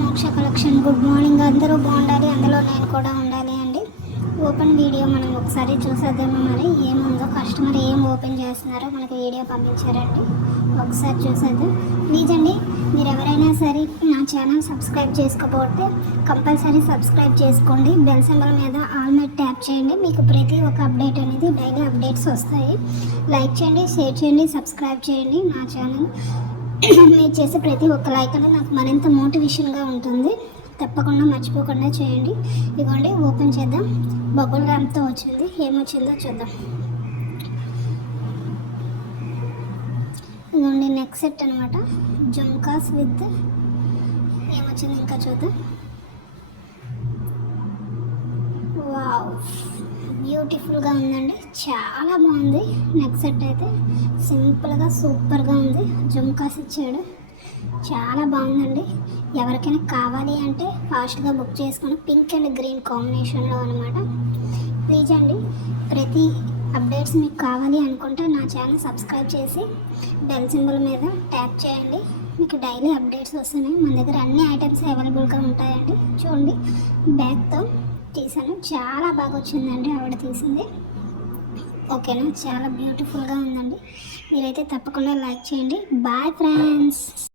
మోక్ష collection. Good morning. అందరూ బాగుండాలి. అందులో నేను కూడా ఉండాలి అండి. ఓపెన్ వీడియో మనం ఒకసారి చూసేద్దామో మరి? ఏముందో? కస్టమర్ ఏం ఓపెన్ చేస్తున్నారో మనకి వీడియో పంపించారండి. ఒకసారి చూసేద్దాం. ప్లీజ్ అండి మీరు ఎవరైనా సరే నా ఛానల్ సబ్స్క్రైబ్ చేసుకోకపోతే కంపల్సరీ సబ్స్క్రైబ్ చేసుకోండి. బెల్ సింబల్ మీద ఆల్ మీద ట్యాప్ చేయండి. మీకు ప్రతి ఒక్క అప్డేట్ అనేది డైలీ అప్డేట్స్ వస్తాయి. లైక్ చేయండి షేర్ చేయండి సబ్స్క్రైబ్ చేయండి నా ఛానల్. మీరు చేసే ప్రతి ఒక్క లైక్ అనేది నాకు మరింత మోటివేషన్గా ఉంటుంది. తప్పకుండా మర్చిపోకుండా చేయండి. ఇదిగోండి ఓపెన్ చేద్దాం. బబుల్ ర్యాంప్తో వచ్చింది. ఏమొచ్చిందో చూద్దాం. ఇదిగోండి నెక్ సెట్ అనమాట జుమ్కాస్ విత్ ఏమొచ్చింది ఇంకా చూద్దాం. వావ్. బ్యూటిఫుల్గా ఉందండి. చాలా బాగుంది. నెక్ సెట్ అయితే సింపుల్గా సూపర్గా ఉంది. జుమ్కాస్ ఇచ్చాడు. చాలా బాగుందండి. ఎవరికైనా కావాలి అంటే ఫాస్ట్గా బుక్ చేసుకుని పింక్ అండ్ గ్రీన్ కాంబినేషన్లో అనమాట ప్లీజ్ అండి ప్రతి అప్డేట్స్ మీకు కావాలి అనుకుంటే నా ఛానల్ సబ్స్క్రైబ్ చేసి బెల్ సింబల్ మీద ట్యాప్ చేయండి. మీకు డైలీ అప్డేట్స్ వస్తున్నాయి. మన దగ్గర అన్ని ఐటమ్స్ అవైలబుల్గా ఉంటాయండి. చూడండి బ్యాగ్తో తీసాను చాలా బాగా వచ్చిందండి ఆవిడ తీసింది. ఓకేనా? చాలా బ్యూటిఫుల్గా ఉందండి. మీరైతే తప్పకుండా లైక్ చేయండి. Bye friends!